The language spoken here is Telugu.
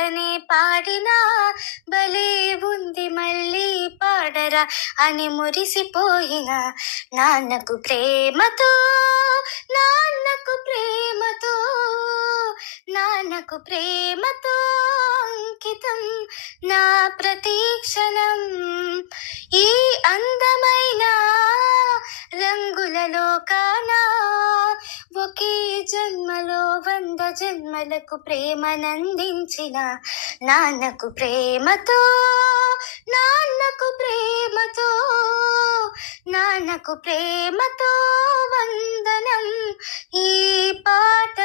పాటనే పాడినా భలే ఉంది మళ్ళీ పాడరా అని మురిసిపోయిన నాన్నకు ప్రేమతో, నాన్నకు ప్రేమతో, నాన్నకు ప్రేమతో అంకితం నా ప్రతీక్షణం. ఈ అందమైన రంగుల లోకాన ఒకే జన్మలో 100 జన్మలకు ప్రేమనందించిన నాన్నకు ప్రేమతో, నాన్నకు ప్రేమతో, నాన్నకు ప్రేమతో వందనం. ఈ పాట